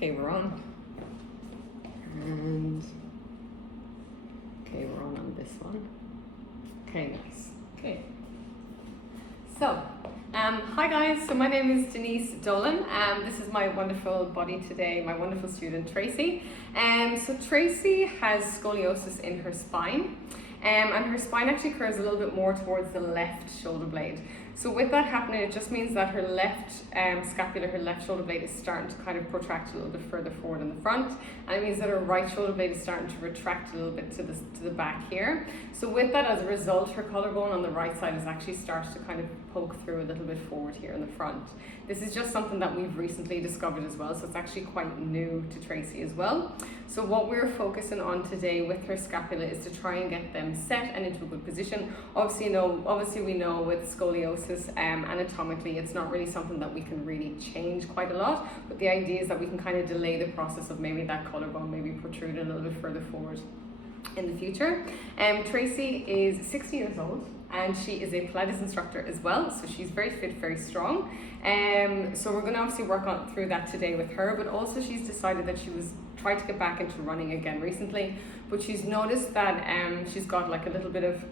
Okay, we're on. And okay, we're on this one. Okay, nice. Okay. So, hi guys. So my name is Denise Dolan. This is my wonderful body today, my wonderful student Tracy. So Tracy has scoliosis in her spine. And her spine actually curves a little bit more towards the left shoulder blade. So with that happening, it just means that her left scapula, her left shoulder blade is starting to kind of protract a little bit further forward in the front. And it means that her right shoulder blade is starting to retract a little bit to the back here. So with that, as a result, her collarbone on the right side has actually started to kind of poke through a little bit forward here in the front. This is just something that we've recently discovered as well, so it's actually quite new to Tracy as well. So what we're focusing on today with her scapula is to try and get them set and into a good position. Obviously we know with scoliosis, anatomically, it's not really something that we can really change quite a lot, but the idea is that we can kind of delay the process of maybe that collarbone maybe protruding a little bit further forward in the future. Tracy is 60 years old and she is a Pilates instructor as well, so she's very fit, very strong. So we're going to obviously work on through that today with her, but also she's decided that she was trying to get back into running again recently, but she's noticed that she's got like a little bit of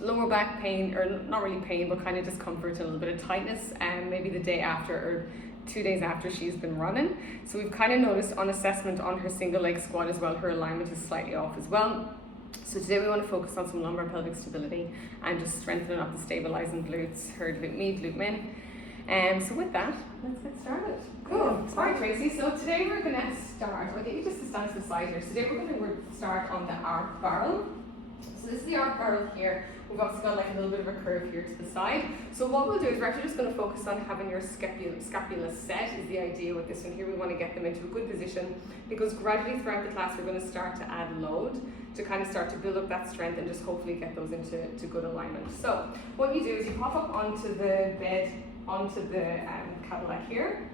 lower back pain, or not really pain, but kind of discomfort and a little bit of tightness, maybe the day after or 2 days after she's been running. So we've kind of noticed on assessment on her single leg squat as well, her alignment is slightly off as well. So today we want to focus on some lumbar pelvic stability and just strengthening up the stabilizing glutes, her glute med, glute min. So with that, let's get started. Cool. Alright Tracy, so today we're going to start, I'll get you just to stand to the side here. Today we're going to start on the arc barrel. So this is the arc barrel here. We've also got like a little bit of a curve here to the side. So what we'll do is we're actually just going to focus on having your scapula set is the idea with this one here. We want to get them into a good position because gradually throughout the class we're going to start to add load to kind of start to build up that strength and just hopefully get those into good alignment. So what you do is you pop up onto the bed, onto the Cadillac here,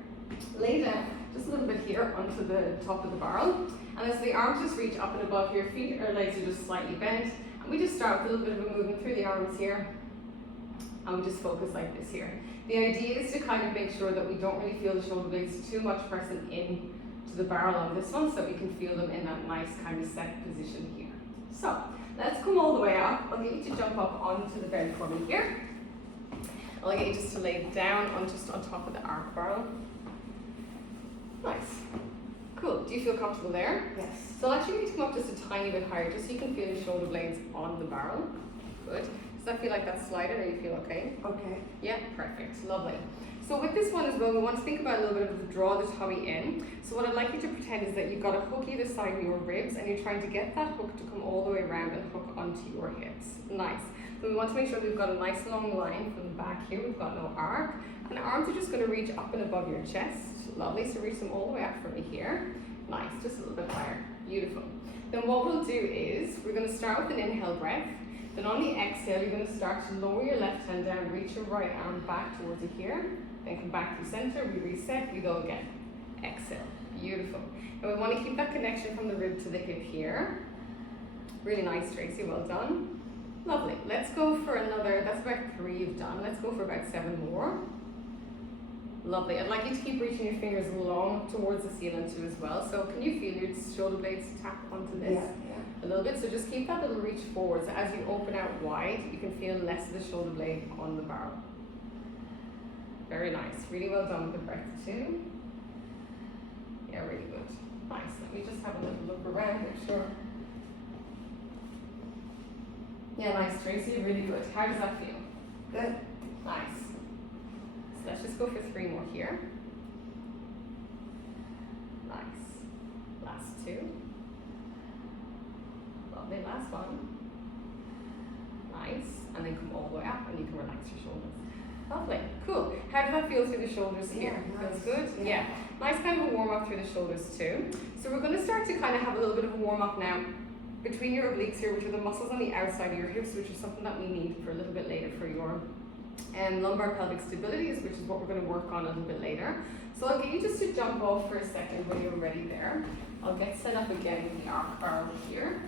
lay down just a little bit here onto the top of the barrel, and as the arms just reach up and above, your feet or legs are just slightly bent. And we just start with a little bit of a movement through the arms here, and we just focus like this here. The idea is to kind of make sure that we don't really feel the shoulder blades too much pressing in to the barrel on this one, so that we can feel them in that nice kind of set position here. So let's come all the way up. I'll get you to jump up onto the bed for me here. I'll get you just to lay down on just on top of the arc barrel. Nice. Cool. Do you feel comfortable there? Yes. So I'll actually need to come up just a tiny bit higher, just so you can feel your shoulder blades on the barrel. Good. Does that feel like that's sliding, or you feel okay? Okay. Yeah, perfect. Lovely. So with this one as well, we want to think about a little bit of the draw the tummy in. So what I'd like you to pretend is that you've got a hook either side of your ribs, and you're trying to get that hook to come all the way around and hook onto your hips. Nice. So we want to make sure that we've got a nice long line from the back here. We've got no arc. And the arms are just going to reach up and above your chest. Lovely. So reach them all the way up for me here. Nice. Just a little bit higher. Beautiful. Then what we'll do is we're going to start with an inhale breath. Then on the exhale, you're going to start to lower your left hand down, reach your right arm back towards you here. Then come back to center. We reset. We go again. Exhale. Beautiful. And we want to keep that connection from the rib to the hip here. Really nice, Tracy. Well done. Lovely. Let's go for another, that's about 3 you've done. Let's go for about 7 more. Lovely. I'd like you to keep reaching your fingers long towards the ceiling too as well. So can you feel your shoulder blades tap onto this? Yeah. A little bit. So just keep that little reach forward. So as you open out wide, you can feel less of the shoulder blade on the barrel. Very nice. Really well done with the breath too. Yeah, really good. Nice. Let me just have a little look around, make sure. Yeah, nice, Tracy, really good. How does that feel? Good. Nice. So let's just go for 3 more here. Nice. Last 2. Lovely, last one. Nice. And then come all the way up and you can relax your shoulders. Lovely, cool. How does that feel through the shoulders here? Yeah, nice. Feels good? Yeah. Nice kind of a warm up through the shoulders too. So we're going to start to kind of have a little bit of a warm up now between your obliques here, which are the muscles on the outside of your hips, which is something that we need for a little bit later for your lumbar pelvic stability, which is what we're going to work on a little bit later. So I'll get you just to jump off for a second when you're ready there. I'll get set up again with the arc barrel here.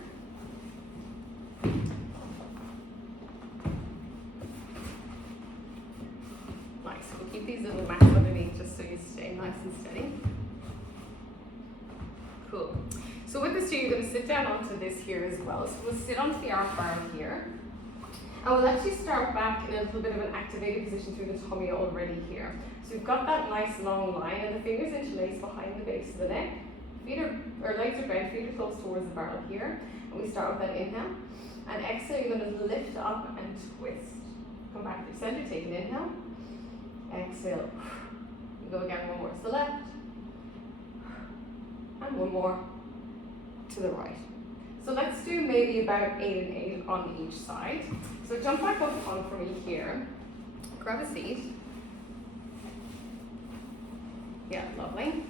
Nice. We'll keep these little mats underneath just so you stay nice and steady. Cool. So with this too, you're going to sit down onto this here as well. So we'll sit onto the arm bar here. And we'll actually start back in a little bit of an activated position through the tummy already here. So we've got that nice long line and the fingers interlace behind the base of the neck. Legs are bent, feet are close towards the barrel here. And we start with that inhale. And exhale, you're going to lift up and twist. Come back to the center, take an inhale. Exhale. You go again, one more to the left. And one more to the right. So let's do maybe about 8 and 8 on each side. So jump back up on for me here. Grab a seat. Yeah, lovely.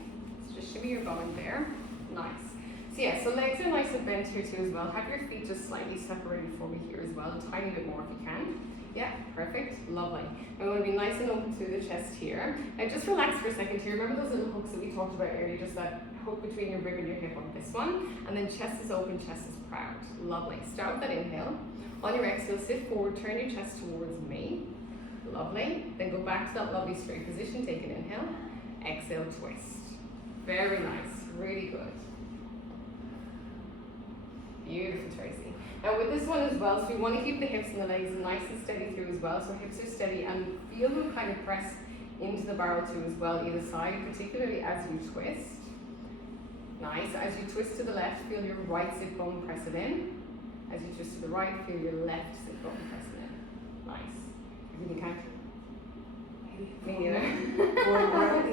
So just shimmy your bum there. Nice. So yeah, so legs are nice and bent here too as well. Have your feet just slightly separated for me here as well. A tiny bit more if you can. Yeah, perfect. Lovely. And we want to be nice and open through the chest here. Now just relax for a second here. Remember those little hooks that we talked about earlier? Just that hook between your rib and your hip on this one. And then chest is open, chest is proud. Lovely. Start with that inhale. On your exhale, sit forward, turn your chest towards me. Lovely. Then go back to that lovely straight position. Take an inhale. Exhale, twist. Very nice. Really good. Beautiful, Tracy. Now with this one as well, so we want to keep the hips and the legs nice and steady through as well. So hips are steady and feel them kind of press into the barrel too as well, either side, particularly as you twist. Nice. As you twist to the left, feel your right sit bone press it in. As you twist to the right, feel your left sit bone press it in. Nice. You can count. Me neither.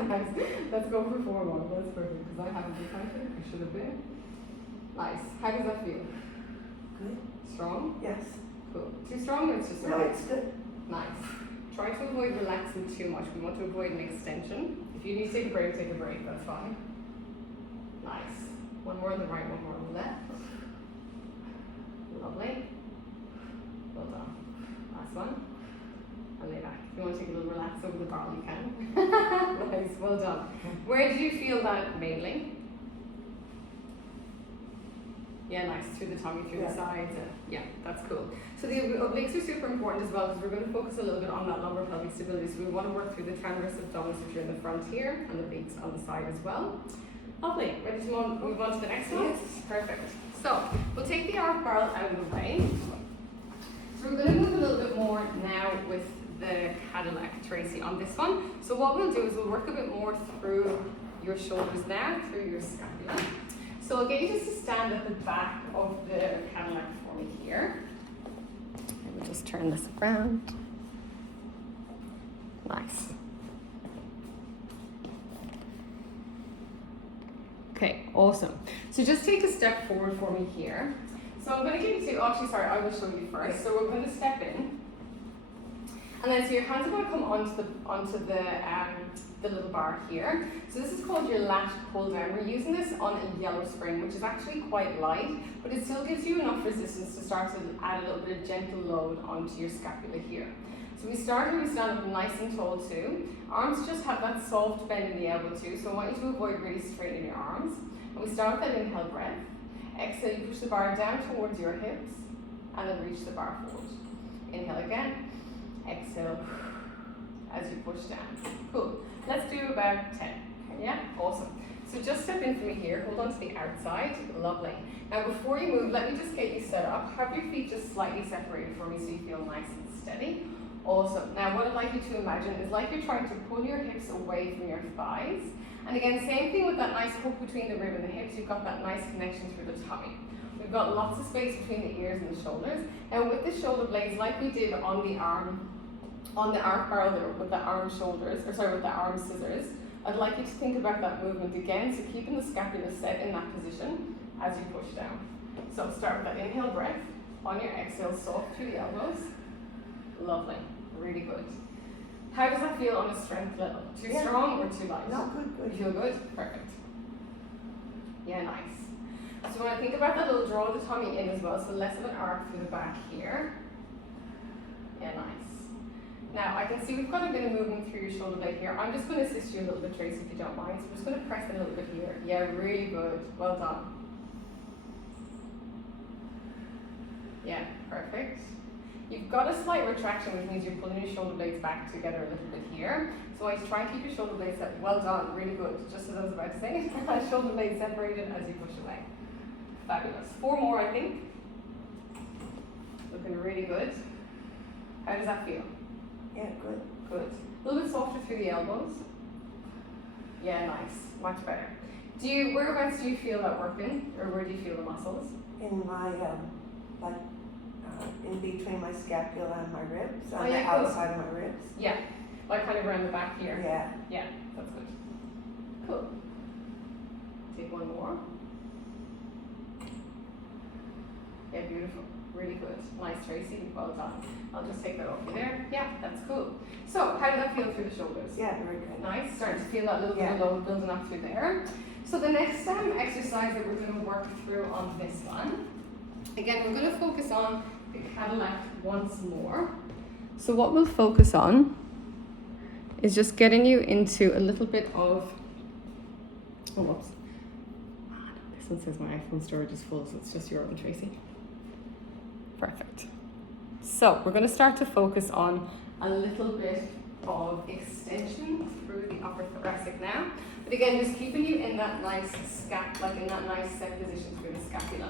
Nice. Let's go for 4 more. That's perfect because I haven't been counting. I should have been. Nice. How does that feel? Good. Strong? Yes. Cool. Too strong or it's just No, okay? it's good. Nice. Try to avoid relaxing too much. We want to avoid an extension. If you need to take a break, that's fine. Nice. One more on the right, one more on the left. Lovely. Well done. Last one. And lay back. If you want to take a little relax over the barrel, you can. Nice. Well done. Where did you feel that mainly? Yeah, nice. Through the tummy, through the sides. Yeah, that's cool. So the obliques are super important as well because we're going to focus a little bit on that lumbar pelvic stability. So we want to work through the transverse abdominis if you're in the front here and the obliques on the side as well. Lovely. Ready to move on to the next one? Yes. Perfect. So we'll take the arc barrel out of the way. So we're going to move a little bit more now with the Cadillac, Tracy, on this one. So what we'll do is we'll work a bit more through your shoulders now, through your scapula. So I'll get you just to stand at the back of the Cadillac for me here. And we'll just turn this around. Nice. Okay, awesome. So just take a step forward for me here. So I'm going to give you two, actually sorry, I will show you first. So we're going to step in. And then so your hands are going to come onto the little bar here. So this is called your lat pull down. We're using this on a yellow spring, which is actually quite light, but it still gives you enough resistance to start to add a little bit of gentle load onto your scapula here. So we start here, we stand up nice and tall too. Arms just have that soft bend in the elbow too, so I want you to avoid really straightening your arms. And we start with that inhale breath. Exhale, you push the bar down towards your hips, and then reach the bar forward. Inhale again. Exhale as you push down. Cool. Let's do about 10. Yeah? Awesome. So just step in for me here. Hold on to the outside. Lovely. Now before you move, let me just get you set up. Have your feet just slightly separated for me so you feel nice and steady. Awesome. Now what I'd like you to imagine is like you're trying to pull your hips away from your thighs. And again, same thing with that nice hook between the rib and the hips. You've got that nice connection through the tummy. We've got lots of space between the ears and the shoulders. Now with the shoulder blades, like we did on the arc barrel there with the arm scissors, I'd like you to think about that movement again. So keeping the scapula set in that position as you push down. So start with that inhale breath. On your exhale, soft through the elbows. Lovely. Really good. How does that feel on a strength level? Too strong or too light? No, good. You feel good? Perfect. Yeah, nice. So when I think about that little draw the tummy in as well, so less of an arc through the back here. Yeah, nice. Now I can see we've got a bit of movement through your shoulder blade here. I'm just going to assist you a little bit, Tracy, if you don't mind. So I'm just going to press in a little bit here. Yeah, really good. Well done. Yeah, perfect. You've got a slight retraction, which means you're pulling your shoulder blades back together a little bit here. So I try and keep your shoulder blades set. Well done, really good. Just as I was about to say, shoulder blades separated as you push away. Fabulous. 4 more, I think. Looking really good. How does that feel? Yeah, good. Good. A little bit softer through the elbows. Yeah, nice. Much better. Whereabouts do you feel that working, or where do you feel the muscles? In my, in between my scapula and my ribs, on Oh, the yeah, cool. outside of my ribs. Yeah, like kind of around the back here. Yeah. Yeah, that's good. Cool. Take one more. Yeah, beautiful. Really good. Nice, Tracy. Well done. I'll just take that off you there. Yeah, that's cool. So, how did that feel through the shoulders? Yeah, very good. Nice. Starting to feel that little bit of load building up through there. So the next exercise that we're going to work through on this one, again, we're going to focus on the Cadillac once more. So what we'll focus on is just getting you into a little bit of, oh, whoops. This one says my iPhone storage is full, so it's just your own, Tracy. Perfect. So we're going to start to focus on a little bit of extension through the upper thoracic now. But again, just keeping you in that nice in that nice set position through the scapula.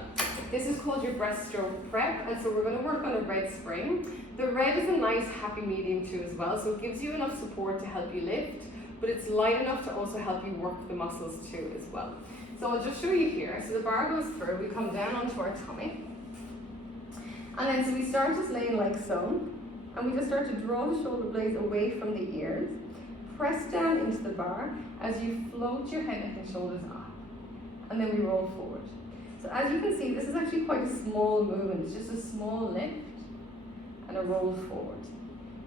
This is called your breaststroke prep, and so we're going to work on a red spring. The red is a nice happy medium too as well, so it gives you enough support to help you lift, but it's light enough to also help you work the muscles too as well. So I'll just show you here. So the bar goes through, we come down onto our tummy, and then so we start just laying like so, and we just start to draw the shoulder blades away from the ears. Press down into the bar as you float your head, neck and shoulders up, and then we roll forward. So as you can see, this is actually quite a small movement. It's just a small lift and a roll forward.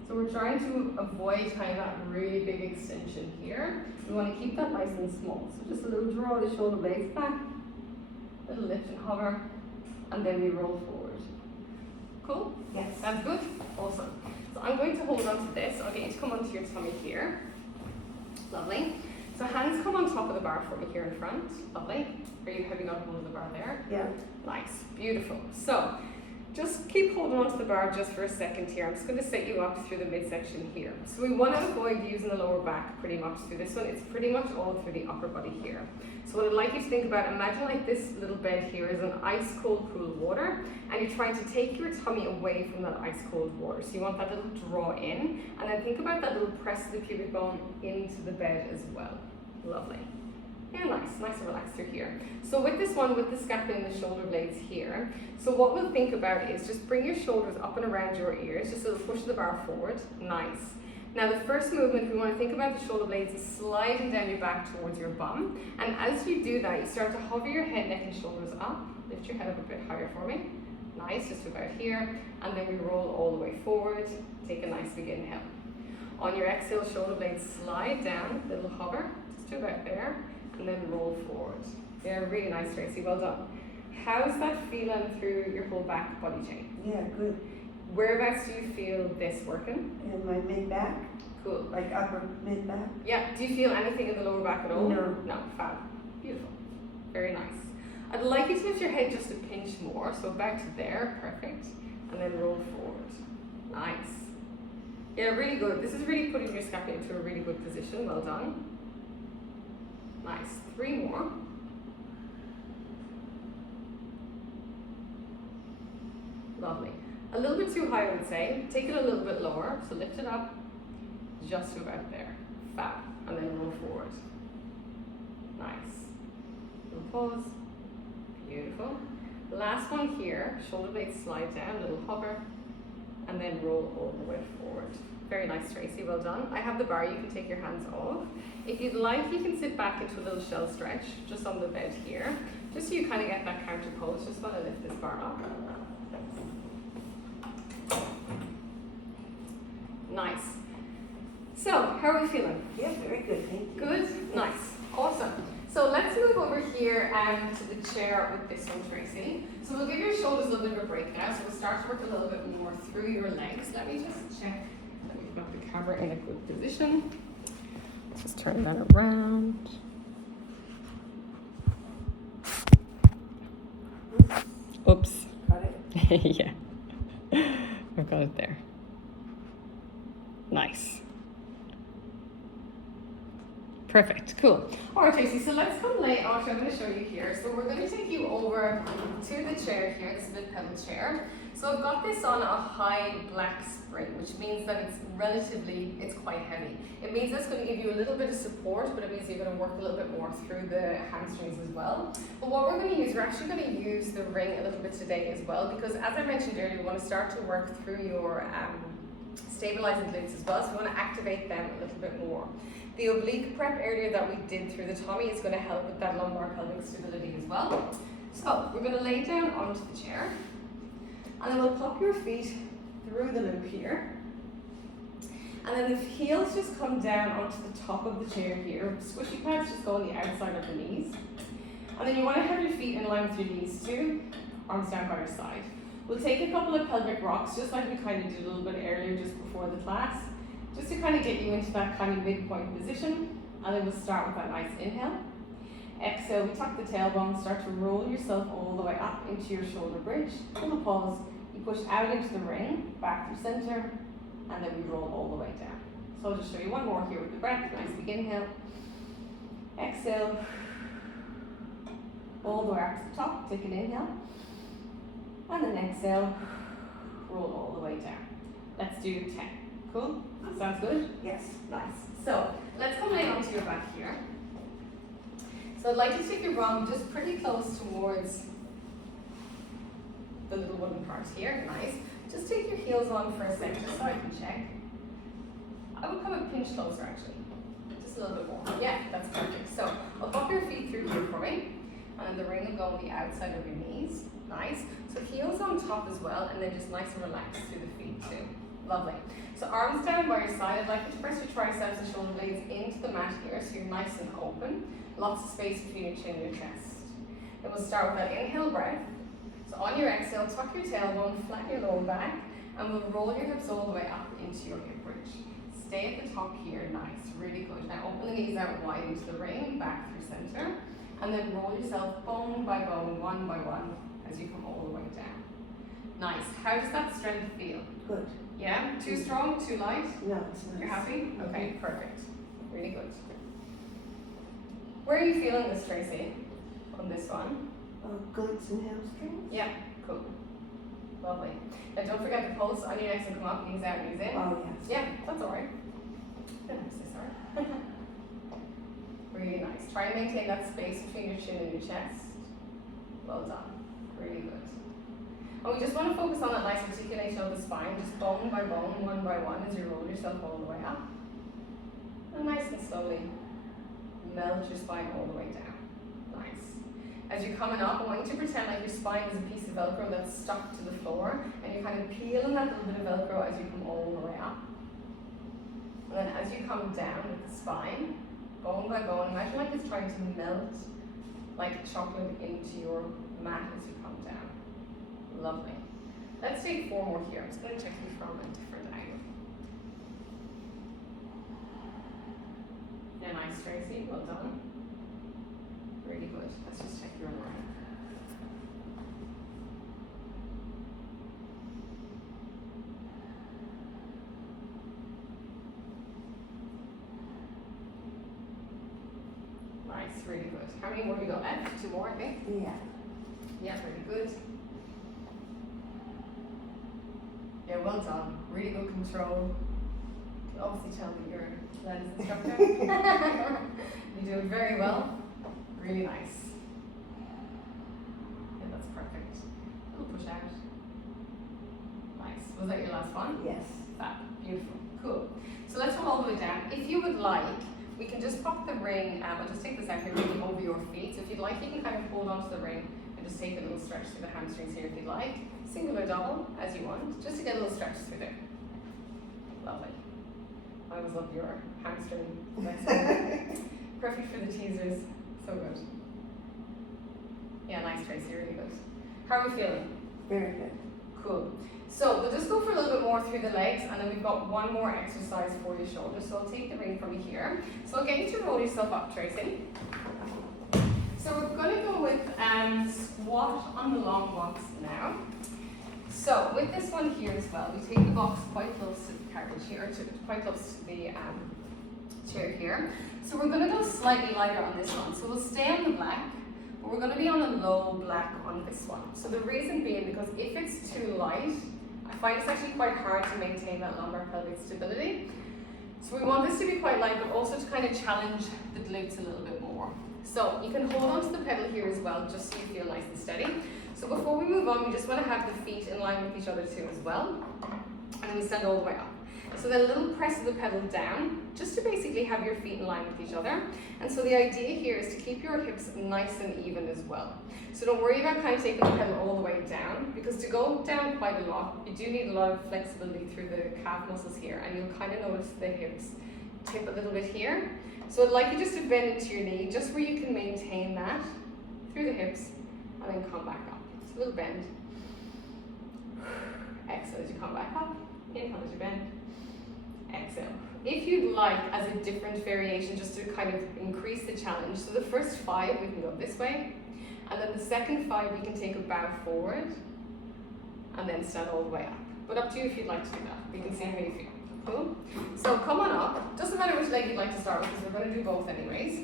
So we're trying to avoid kind of that really big extension here. We want to keep that nice and small. So just a little draw the shoulder blades back, a little lift and hover, and then we roll forward. Cool? Yes. Sounds good? Awesome. So I'm going to hold on to this. I'll get you to come onto your tummy here. Lovely. So hands come on top of the bar for me here in front. Lovely. Have you got hold of the bar there? Yeah. Nice. Beautiful. So just keep holding on to the bar just for a second here. I'm just going to set you up through the midsection here. So we want to avoid using the lower back pretty much through this one. It's pretty much all through the upper body here. So what I'd like you to think about, imagine like this little bed here is an ice cold pool of water, and you're trying to take your tummy away from that ice cold water. So you want that little draw in, and then think about that little press of the pubic bone into the bed as well. Lovely. Yeah, nice and relaxed through here. So with this one, with the scapula and the shoulder blades here, so what we'll think about is just bring your shoulders up and around your ears, just a little push the bar forward. Nice. Now the first movement, we want to think about the shoulder blades sliding down your back towards your bum, and as you do that, you start to hover your head, neck and shoulders up. Lift your head up a bit higher for me. Nice, just about here, and then we roll all the way forward. Take a nice big inhale. On your exhale, shoulder blades slide down, little hover, just to about there, and then roll forward. Yeah, really nice, Tracy, well done. How's that feeling through your whole back body chain? Yeah, good. Whereabouts do you feel this working? In my mid-back. Cool. Like upper mid-back. Yeah, do you feel anything in the lower back at all? No. No, fab. Beautiful. Very nice. I'd like you to lift your head just a pinch more, so back to there, perfect. And then roll forward. Nice. Yeah, really good. This is really putting your scapula into a really good position. Well done. Nice. 3 more. Lovely. A little bit too high, I would say. Take it a little bit lower. So lift it up just to about there. Fab. And then roll forward. Nice. Little pause. Beautiful. Last one here. Shoulder blades slide down, little hover, and then roll all the way forward. Very nice, Tracy. Well done. I have the bar. You can take your hands off. If you'd like, you can sit back into a little shell stretch just on the bed here. Just so you kind of get that counter pose. Just want to lift this bar up. Nice. So, how are we feeling? Yeah, very good, thank you. Good? Nice. Awesome. So let's move over here to the chair with this one, Tracy. So we'll give your shoulders a little bit of a break now. So we'll start to work a little bit more through your legs. Let me just check that we've got the camera in a good position. Let's just turn that around. Oops. Got it? Yeah. I've got it there. Nice. Perfect, cool. All right, Tracy, so let's come lay out. I'm going to show you here. So we're going to take you over to the chair here, the split pedal chair. So I've got this on a high black spring, which means that it's quite heavy. It means that's going to give you a little bit of support, but it means you're going to work a little bit more through the hamstrings as well. But what we're going to use, we're actually going to use the ring a little bit today as well, because as I mentioned earlier, we want to start to work through your stabilizing glutes as well, so we want to activate them a little bit more. The oblique prep earlier that we did through the tummy is going to help with that lumbar pelvic stability as well. So we're going to lay down onto the chair, and then we'll pop your feet through the loop here. And then the heels just come down onto the top of the chair here. Squishy pads just go on the outside of the knees. And then you want to have your feet in line with your knees too, arms down by your side. We'll take a couple of pelvic rocks, just like we kind of did a little bit earlier just before the class, just to kind of get you into that kind of midpoint position. And then we'll start with that nice inhale. Exhale, we tuck the tailbone, start to roll yourself all the way up into your shoulder bridge. Pull the pause, you push out into the ring, back through center, and then we roll all the way down. So I'll just show you one more here with the breath. Nice big inhale. Exhale. All the way up to the top, take an inhale. And then exhale, roll all the way down. Let's do 10. Cool? Sounds good? Yes. Nice. So let's come lay onto your back here. So I'd like to take your bum just pretty close towards the little wooden part here. Nice. Just take your heels on for a second, just so I can check. I would come a pinch closer actually. Just a little bit more. Yeah, that's perfect. So I'll pop your feet through here for me. And then the ring will go on the outside of your knees. Nice. So heels on top as well, and then just nice and relaxed through the feet too. Lovely. So arms down by your side. I'd like you to press your triceps and shoulder blades into the mat here, so you're nice and open. Lots of space between your chin and your chest. Then we'll start with that inhale breath. So on your exhale, tuck your tailbone, flatten your lower back, and we'll roll your hips all the way up into your hip bridge. Stay at the top here. Nice. Really good. Now open the knees out wide into the ring, back through center, and then roll yourself bone by bone, one by one, as you come all the way down. Nice. How does that strength feel? Good. Yeah? Too strong? Too light? No, it's nice. You're happy? Okay, perfect. Really good. Where are you feeling this, Tracy? On this one? Glutes and hamstrings? Yeah, cool. Lovely. Now don't forget the pulse on your neck, so come up, knees out, knees in. Oh, yes. Yeah, that's alright. Sorry. Really nice. Try and maintain that space between your chin and your chest. Well done. Really good. And we just want to focus on that nice articulation of the spine, just bone by bone, one by one, as you roll yourself all the way up. And nice and slowly melt your spine all the way down. Nice. As you're coming up, I want you to pretend like your spine is a piece of Velcro that's stuck to the floor, and you're kind of peeling that little bit of Velcro as you come all the way up. And then as you come down with the spine, bone by bone, imagine like it's trying to melt like chocolate into your mat as you come down. Lovely. Let's take 4 more here. I'm just going to check you from a different angle. Yeah, nice, Tracy. Well done. Really good. Let's just check your line. Nice, really good. How many more have you got left? 2 more, I think? Yeah. Yeah, really good. Yeah, well done. Really good control. You can obviously tell that you're a Pilates instructor. You're doing very well. Really nice. Yeah, that's perfect. A little push out. Nice. Was that your last one? Yes. Fab. Beautiful. Cool. So let's roll all the way down. If you would like, we can just pop the ring, I'll just take this out here, really over your feet. So if you'd like, you can kind of hold onto the ring and just take a little stretch through the hamstrings here if you'd like. Single or double, as you want, just to get a little stretch through there. Lovely. I always love your hamstring. Perfect for the teasers. So good. Yeah, nice, Tracy. Really good. How are we feeling? Very good. Cool. So we'll just go for a little bit more through the legs, and then we've got one more exercise for your shoulders. So I'll take the ring from here. So I'll get you to roll yourself up, Tracy. So we're going to go with squat on the long blocks now. So with this one here as well, we take the box quite close to the carriage here, or quite close to the chair here. So we're going to go slightly lighter on this one. So we'll stay on the black, but we're going to be on a low black on this one. So the reason being, because if it's too light, I find it's actually quite hard to maintain that lumbar pelvic stability. So we want this to be quite light, but also to kind of challenge the glutes a little bit more. So you can hold onto the pedal here as well, just so you feel nice and steady. So before we move on, we just want to have the feet in line with each other too as well. And then we stand all the way up. So then a little press of the pedal down, just to basically have your feet in line with each other. And so the idea here is to keep your hips nice and even as well. So don't worry about kind of taking the pedal all the way down, because to go down quite a lot, you do need a lot of flexibility through the calf muscles here, and you'll kind of notice the hips tip a little bit here. So I'd like you just to bend into your knee, just where you can maintain that through the hips, and then come back up. Just a little bend. Exhale as you come back up. Inhale as you bend. Exhale. If you'd like, as a different variation, just to kind of increase the challenge, so the first 5 we can go this way, and then the second 5 we can take a bow forward and then stand all the way up. But up to you if you'd like to do that. We can see how you feel. Cool? So come on up. Doesn't matter which leg you'd like to start with, because we're going to do both anyways.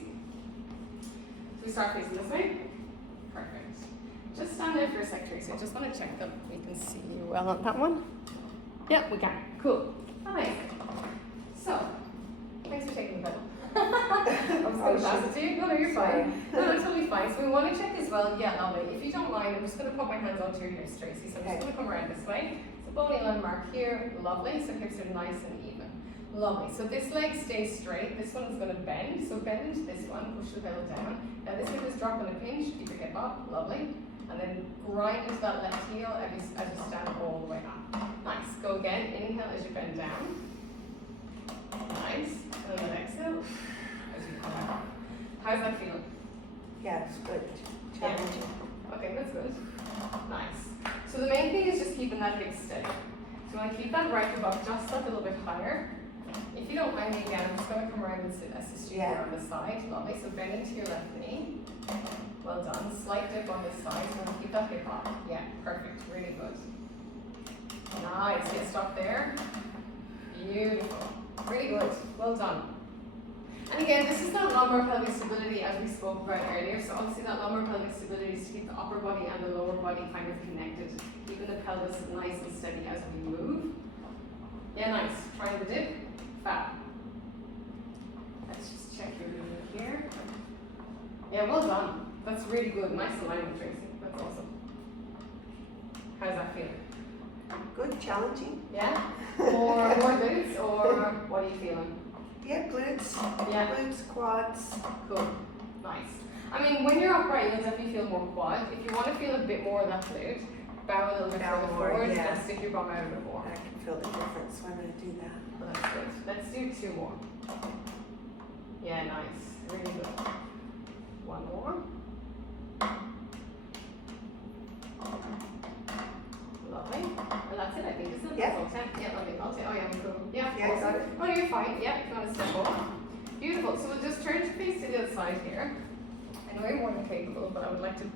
So we start facing this way. Perfect. Just stand there for a sec, Tracy. I just want to check that we can see you well on that one. Yep, we can. Cool. Amazing. So, thanks for taking the pedal. I was going to pass it to you. No, you're fine. No, that's totally fine. So we want to check as well. Yeah, lovely. If you don't mind, I'm just going to put my hands onto your hips, Tracy. So I'm just going to come around this way. So bony landmark here. Lovely. So hips are nice and even. Lovely. So this leg stays straight. This one is going to bend. So bend into this one. Push the pedal down. Now this hip is dropping a pinch. Keep your hip up. Lovely. And then grind into that left heel as you stand all the way up. Nice. Go again. Inhale as you bend down. Nice. And then exhale as you come up. How's that feeling? Yeah, it's good. Challenging. Yeah. Okay, that's good. Nice. So the main thing is just keeping that hip steady. So you want to keep that right hip up just a little bit higher. If you don't mind me again, I'm just going to come around and assist you here on the side. Lovely. So bend into your left knee. Well done. Slight dip on this side. So keep that hip up. Yeah, perfect. Really good. Nice. Yeah, stop there. Beautiful. Really good. Well done. And again, this is that lumbar pelvic stability as we spoke about earlier. So obviously that lumbar pelvic stability is to keep the upper body and the lower body kind of connected, keeping the pelvis nice and steady as we move. Yeah, nice. Trying the dip. Fab. Let's just check your movement here. Yeah, well done. That's really good. Nice alignment, Tracy. That's awesome. How's that feel? Good, challenging. Yeah? More glutes, or what are you feeling? Yeah, glutes. Yeah. Glutes, quads. Cool. Nice. I mean, when you're upright, you'll definitely feel more quad. If you want to feel a bit more of that glute, bow a little bit Bow further more, forward yeah. and stick your bum out a bit more. I can feel the difference when I do that. Oh, that's good. Let's do 2 more. Yeah, nice. Really good. 1 more. Lovely. And that's it, I think, isn't it? Yeah. That's all 10. Yeah, lovely. I'll say, oh yeah, cool. Yeah, Yeah, awesome. got it. Oh, you're fine. Yeah, if you want to step off. Beautiful. So we'll just turn to face to the other side here. I know you're more than capable, but I would like to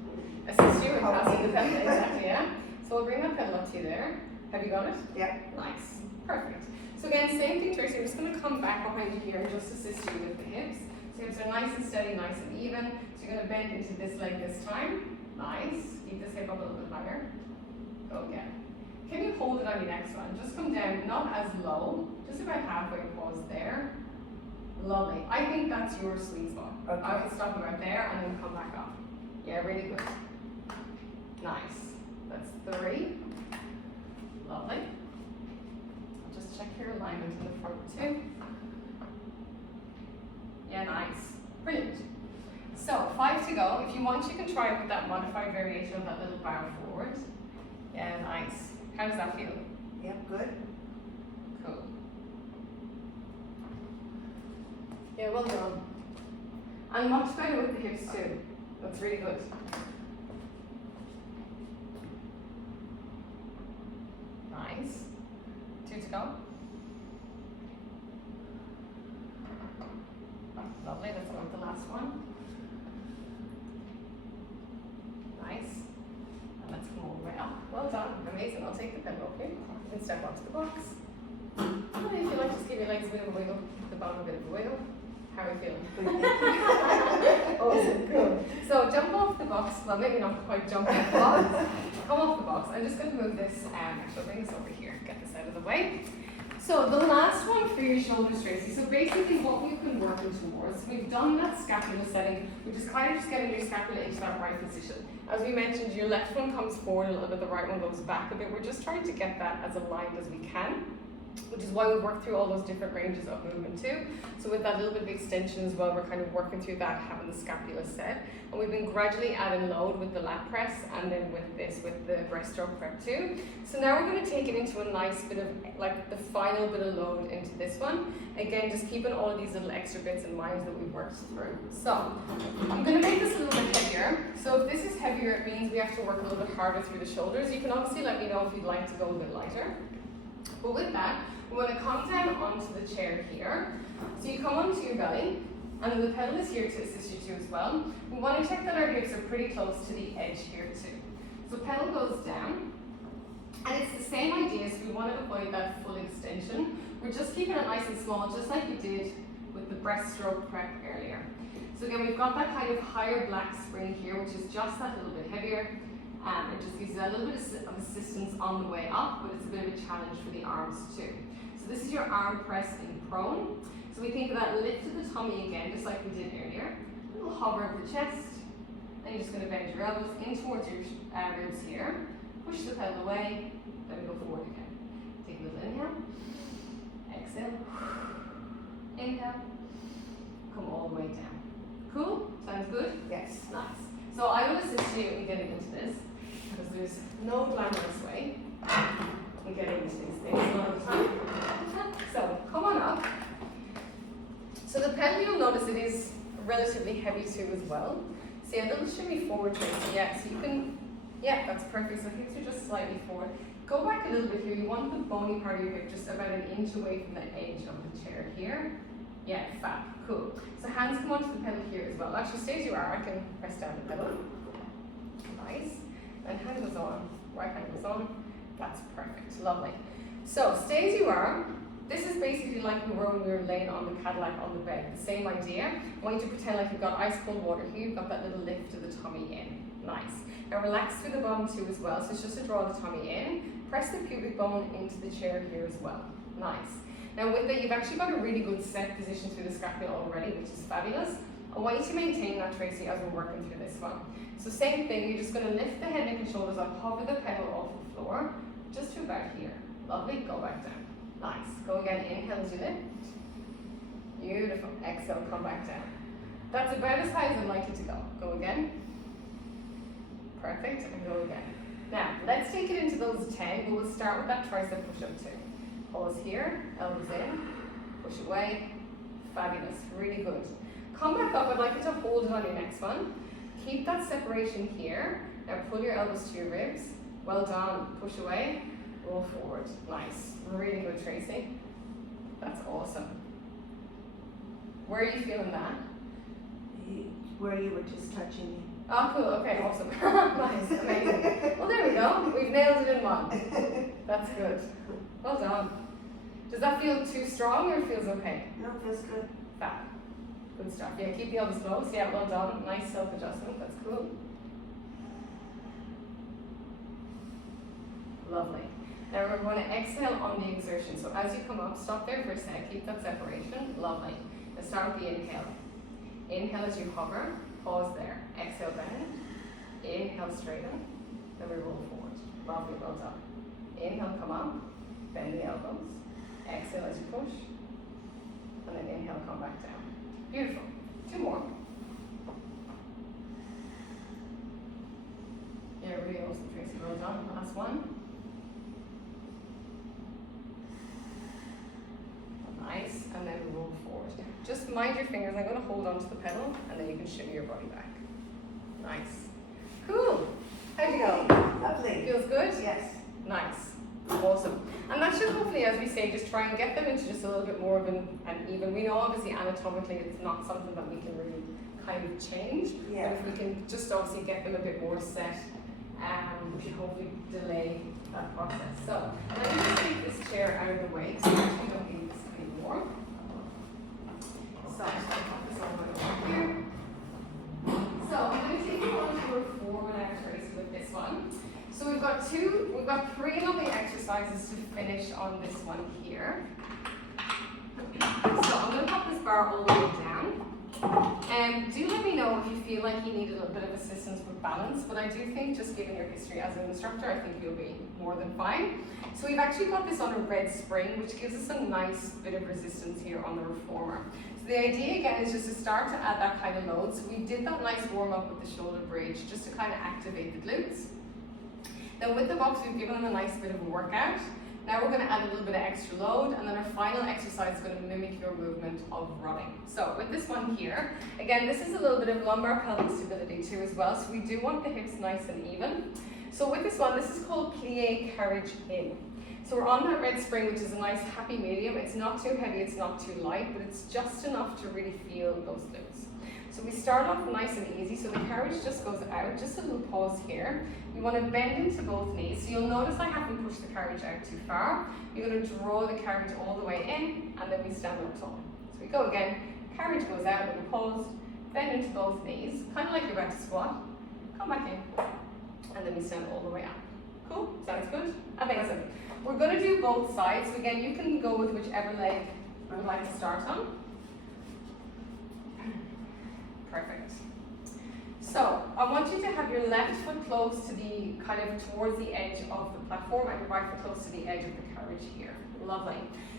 assist you in passing the pedal. Exactly, yeah. So we'll bring that pedal up to you there. Have you got it? Yeah. Nice. Perfect. So again, same thing, Tracy. I'm just going to come back behind you here and just assist you with the hips. So hips are nice and steady, nice and even. So you're going to bend into this leg this time. Nice. Keep this hip up a little bit higher. Go again. Can you hold it on your next one? Just come down, not as low, just about halfway pause there. Lovely. I think that's your sweet spot. Okay. I would stop about there and then come back up. Yeah, really good. Nice. That's 3. Lovely. I'll just check your alignment in the front too. Yeah, nice. Brilliant. So 5 to go. If you want, you can try it with that modified variation of that little bow forward. Yeah, nice. How does that feel? Yeah, good. Cool. Yeah, well done. And much better with the hips too. That's really good. Nice. 2 to go. Lovely, let's go with the last one. Nice. And let's come all the way up. Well done. Amazing. I'll take can step onto the box. And if you like, just give your legs a bit of a wiggle, the bottom a bit of a wiggle. How are we feeling? Awesome, cool. So jump off the box, well maybe not quite jump off the box, come off the box. I'm just going to move this, actually bring this over here, get this out of the way. So the last one for your shoulders, Tracy. So basically what we've been working towards, we've done that scapula setting, which is kind of just getting your scapula into that right position. As we mentioned, your left one comes forward a little bit, the right one goes back a bit. We're just trying to get that as aligned as we can, which is why we work through all those different ranges of movement too. So with that little bit of extension as well, we're kind of working through that, having the scapula set. And we've been gradually adding load with the lat press and then with this, with the breaststroke prep too. So now we're going to take it into a nice bit of, like the final bit of load into this one. Again, just keeping all of these little extra bits in mind that we've worked through. So I'm going to make this a little bit heavier. So if this is heavier, it means we have to work a little bit harder through the shoulders. You can obviously let me know if you'd like to go a bit lighter. But with that, we're going to come down onto the chair here. So you come onto your belly, and then the pedal is here to assist you too as well. We want to check that our hips are pretty close to the edge here too. So pedal goes down, and it's the same idea, so we want to avoid that full extension. We're just keeping it nice and small, just like we did with the breaststroke prep earlier. So again, we've got that kind of higher black spring here, which is just that little bit heavier. It just gives you a little bit of assistance on the way up, but it's a bit of a challenge for the arms too. So this is your arm press in prone. So we think of that lift of the tummy again, just like we did earlier. A little hover of the chest, and you're just going to bend your elbows in towards your ribs here. Push the pedal away, then we go forward again. Take a little inhale, exhale, inhale, come all the way down. Cool? Sounds good? Yes. Nice. So I will assist you in getting into this, because there's no glamorous way in getting into these things a lot of the time. So come on up. So the pedal, you'll notice it is relatively heavy too as well. So yeah, a little shimmy forward, Tracy. Yeah, so you can, yeah, that's perfect. So hips are just slightly forward. Go back a little bit here. You want the bony part of your hip just about an inch away from the edge of the chair here. Yeah, fab, cool. So hands come onto the pedal here as well. Actually, stay as you are. I can press down the pedal. Nice. And hand goes on. Right hand goes on. That's perfect. Lovely. So stay as you are. This is basically like we were when we were laying on the Cadillac on the bed. The same idea. I want you to pretend like you've got ice cold water here. You've got that little lift of the tummy in. Nice. Now relax through the bum too as well. So it's just to draw the tummy in. Press the pubic bone into the chair here as well. Nice. Now with that, you've actually got a really good set position through the scapula already, which is fabulous. I want you to maintain that, Tracy, as we're working through this one. So same thing, you're just going to lift the head, neck and shoulders up, hover the pedal off the floor, just to about here. Lovely, go back down. Nice. Go again, inhale as you lift. Beautiful. Exhale, come back down. That's about as high as I'd like you to go. Go again. Perfect, and go again. Now, let's take it into those 10, but we'll start with that tricep push-up too. Pause here, elbows in, push away. Fabulous, really good. Come back up, I'd like you to hold it on your next one. Keep that separation here. Now pull your elbows to your ribs. Well done, push away, roll forward. Nice, really good, Tracy. That's awesome. Where are you feeling that? Where you were just touching me. Oh, cool, okay, awesome. Nice, amazing. Well, there we go, we've nailed it in one. That's good. Well done. Does that feel too strong or feels okay? No, it feels good. Fab. Good stuff. Yeah, keep the elbows close. Yeah, well done. Nice self-adjustment. That's cool. Lovely. Now we're going to exhale on the exertion. So as you come up, stop there for a sec. Keep that separation. Lovely. Let's start with the inhale. Inhale as you hover. Pause there. Exhale, bend. Inhale, straighten. Then we roll forward. Lovely. Well done. Inhale, come up. Bend the elbows. Exhale as you push. And then inhale, come back down. Beautiful. Two more. Yeah, really awesome, Tracy. Well done. Last one. Nice. And then we roll forward. Just mind your fingers. I'm going to hold onto the pedal, and then you can shimmy your body back. Nice. Cool. How'd you go? Lovely. Feels good? Yes. Nice. Awesome. And that should hopefully, as we say, just try and get them into just a little bit more of an even. We know obviously anatomically it's not something that we can really kind of change. Yeah. But if we can just obviously get them a bit more set which should hopefully delay that process. So let me just take this chair out of the way because we actually don't need this anymore. So I'm just going to put this all the way over here. So I'm going to take you on to reformer now, Tracy, with this one. So we've got three lovely exercises to finish on this one here. So I'm going to pop this bar all the way down. Do let me know if you feel like you need a little bit of assistance with balance, but I do think just given your history as an instructor, I think you'll be more than fine. So we've actually got this on a red spring, which gives us a nice bit of resistance here on the reformer. So the idea again is just to start to add that kind of load. So we did that nice warm up with the shoulder bridge just to kind of activate the glutes. Then with the box, we've given them a nice bit of a workout. Now we're going to add a little bit of extra load, and then our final exercise is going to mimic your movement of running. So with this one here, again, this is a little bit of lumbar pelvic stability too as well, so we do want the hips nice and even. So with this one, this is called plie carriage in. So we're on that red spring, which is a nice happy medium. It's not too heavy, it's not too light, but it's just enough to really feel those glutes. So we start off nice and easy, so the carriage just goes out, just a little pause here. You want to bend into both knees, so you'll notice I haven't pushed the carriage out too far. You're going to draw the carriage all the way in, and then we stand up tall. So we go again, carriage goes out, little pause, bend into both knees, kind of like you're about to squat, come back in, and then we stand all the way up. Cool? Sounds good? Amazing. We're going to do both sides, so again, you can go with whichever leg you would like to start on. Perfect. So I want you to have your left foot close to the kind of towards the edge of the platform and your right foot close to the edge of the carriage here. Lovely.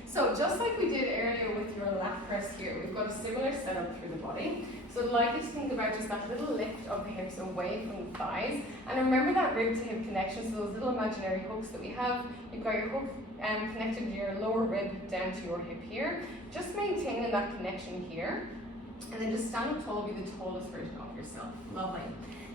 So just like we did earlier with your lap press here, we've got a similar setup through the body. So I'd like you to think about just that little lift of the hips away from the thighs. And remember that rib to hip connection, so those little imaginary hooks that we have. You've got your hook connected to your lower rib down to your hip here. Just maintaining that connection here. And then just stand up tall, be the tallest version of yourself. Lovely.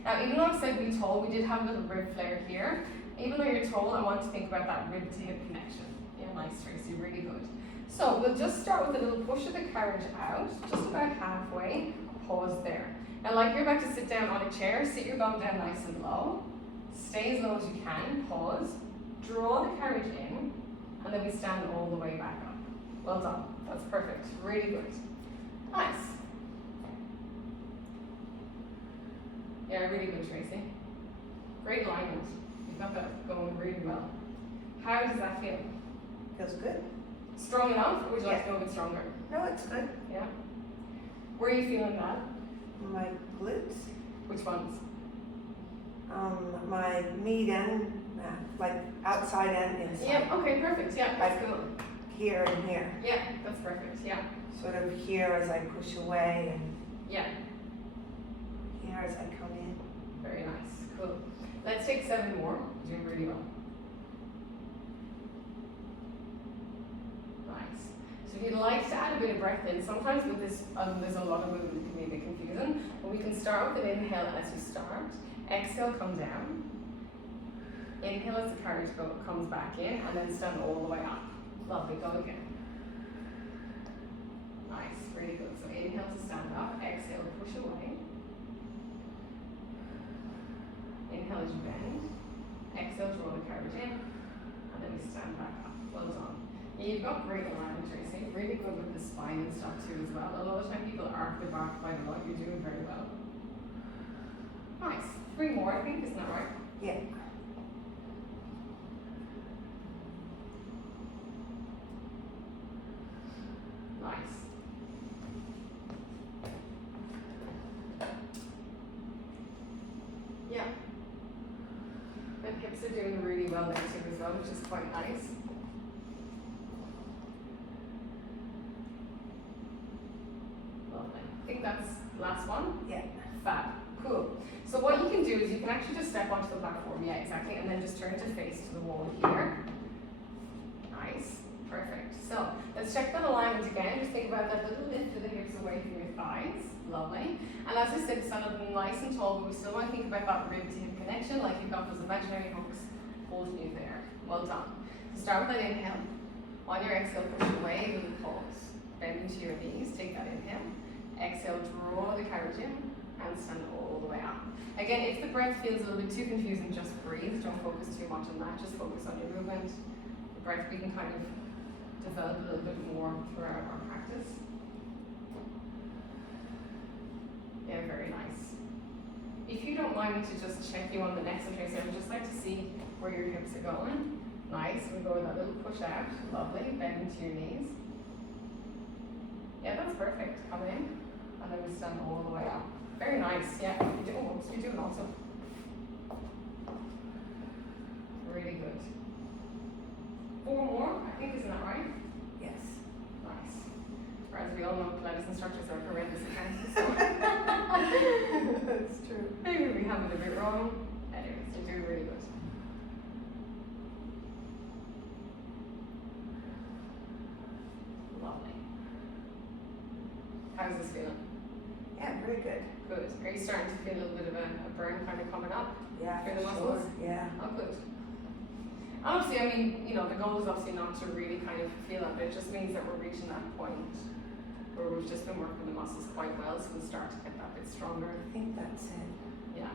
Now, even though I've said be tall, we did have a little rib flare here. Even though you're tall, I want to think about that rib to hip connection. Yeah, nice, Tracy, really good. So we'll just start with a little push of the carriage out, just about halfway, pause there. Now, like you're about to sit down on a chair, sit your bum down nice and low, stay as low as you can, pause, draw the carriage in, and then we stand all the way back up. Well done, that's perfect, really good. Nice. Yeah, really good, Tracy. Great alignment. You've got that going really well. How does that feel? Feels good. Strong enough, or would you like to go a bit stronger? No, it's good. Yeah. Where are you feeling that? My glutes, Which ones? my meat and like outside and inside. Yeah, okay, perfect. Yeah, that's Like good. here and here. Yeah, that's perfect. Yeah. Sort of here as I push away and Yeah. here as I come in. Very nice. Cool. Let's take 7 more. You're doing really well. Nice. So if you'd like to add a bit of breath in, sometimes with this, there's a lot of movement that can be a bit confusing, but we can start with an inhale as you start. Exhale, come down. Inhale as the carriage comes back in, and then stand all the way up. Lovely, go again. Nice, really good. So inhale to stand up, exhale, push away. Inhale as you bend. Exhale, draw the carriage in, and then we stand back up. Well done. Yeah, you've got great alignment, Tracy. Really good with the spine and stuff too as well. A lot of the time people arc their back quite a lot. You're doing very well. Nice. 3 more, I think, isn't that right? Yeah. Nice. Yeah. And hips are doing really well there too as well, which is quite nice. Lovely. I think that's the last one. Yeah. Fab. Cool. So what you can do is you can actually just step onto the platform, yeah, exactly, and then just turn to face to the wall here. Nice. Perfect. So let's check that alignment again. Just think about that little lift of the hips away from your thighs. Lovely. And as I said, stand up nice and tall, but we still want to think about that rib to hip connection, like you've got those imaginary hooks holding you there. Well done. So start with that inhale. On your exhale, push away with the pause. Bend into your knees. Take that inhale. Exhale, draw the carriage in, and stand all the way up. Again, if the breath feels a little bit too confusing, just breathe. Don't focus too much on that. Just focus on your movement. The breath we can kind of develop a little bit more throughout our practice. Yeah, very nice. If you don't mind me to just check you on the next one, Tracy, I would just like to see where your hips are going. Nice. We go with that little push out. Lovely. Bend into your knees. Yeah, that's perfect. Come in. And then we stand all the way up. Very nice. Yeah, you do almost. You do it also. Really good. 4 more, I think, isn't that right? Yes. Nice. Whereas we all know Pilates instructors are horrendous at so That's true. maybe we have it a bit wrong. Anyways, you're doing really good. Lovely. How's this feeling? Yeah, very good. Good. Are you starting to feel a little bit of a burn kind of coming up? Yeah, Through the for muscles? sure. Yeah. Oh, good. Obviously, I mean, you know, the goal is obviously not to really kind of feel it, but it just means that we're reaching that point where we've just been working the muscles quite well, so we'll start to get that bit stronger. I think that's it. Yeah.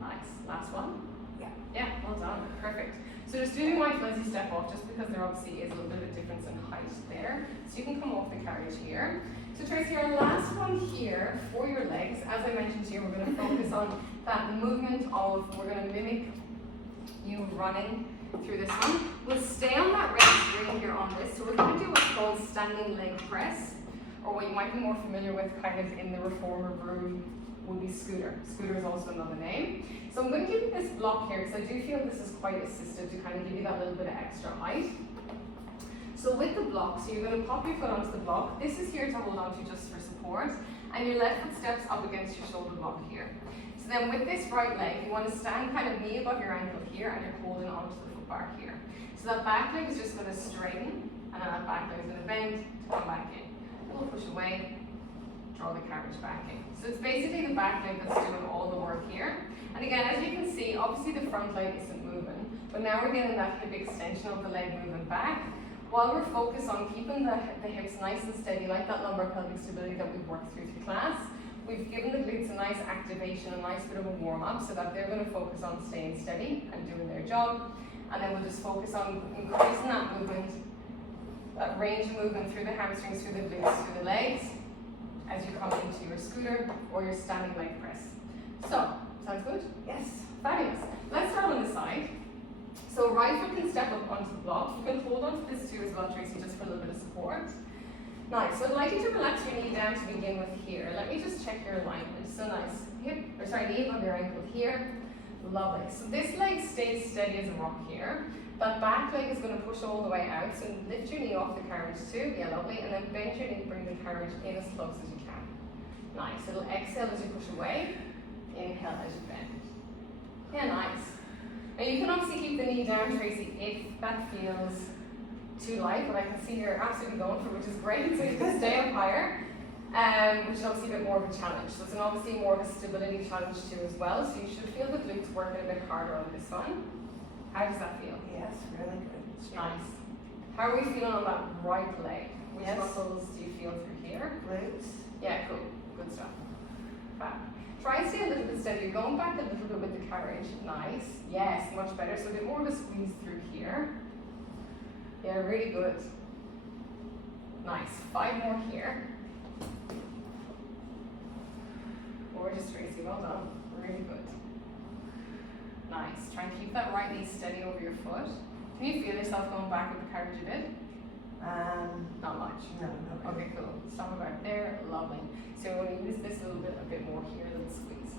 Nice. Last one? Yeah. Yeah, well done. Perfect. So just doing my fuzzy step off, just because there obviously is a little bit of a difference in height there. So you can come off the carriage here. So Tracy, our last one here for your legs, as I mentioned to you, we're going to focus on that movement of, we're going to mimic you running through this one. We'll stay on that red string here on this. So we're going to do what's called standing leg press, or what you might be more familiar with kind of in the reformer room would be scooter. Scooter is also another name. So I'm going to give you this block here because I do feel this is quite assistive to kind of give you that little bit of extra height. So with the block, so you're going to pop your foot onto the block. This is here to hold on to just for support, and your left foot steps up against your shoulder block here. So then with this right leg, you want to stand kind of knee above your ankle here, and you're holding onto the foot bar here. So that back leg is just going to straighten, and then that back leg is going to bend to come back in. A little push away, draw the carriage back in. So it's basically the back leg that's doing all the work here. And again, as you can see, obviously the front leg isn't moving, but now we're getting that hip extension of the leg moving back, while we're focused on keeping the hips nice and steady, like that lumbar pelvic stability that we've worked through class. We've given the glutes a nice activation, a nice bit of a warm up, so that they're going to focus on staying steady and doing their job. And then we'll just focus on increasing that movement, that range of movement through the hamstrings, through the glutes, through the legs, as you come into your scooter or your standing leg press. So, sounds good? Yes. Fabulous. Let's start on the side. So right foot can step up onto the block. You can hold onto this too as well, Tracy, just for a little bit of support. Nice. So I'd like you to relax your knee down to begin with here. Let me just check your alignment. So nice. Knee above your ankle here. Lovely. So this leg stays steady as a rock here. That back leg is going to push all the way out. So lift your knee off the carriage too. Yeah, lovely. And then bend your knee, bring the carriage in as close as you can. Nice. It'll exhale as you push away. Inhale as you bend. Yeah, nice. Now you can obviously keep the knee down, Tracy, if that feels too light, but I can see you're absolutely going for it, which is great. So you can stay up higher, which is obviously a bit more of a challenge. So it's obviously more of a stability challenge too as well. So you should feel the glutes working a bit harder on this one. How does that feel? Yes, really good. Nice. How are we feeling on that right leg? Which Yes. muscles do you feel through here? Glutes. Yeah, cool. Good stuff. Fab. Try and stay a little bit steady. You're going back a little bit with the carriage. Nice. Yes, much better. So a bit more of a squeeze through here. Yeah, really good. Nice. 5 more here. Gorgeous, Tracy. Well done. Really good. Nice. Try and keep that right knee steady over your foot. Can you feel yourself going back with the carriage a bit? Not much. No. Okay, cool. Stop about there. Lovely. So we're going to use this a bit more here, a little squeeze.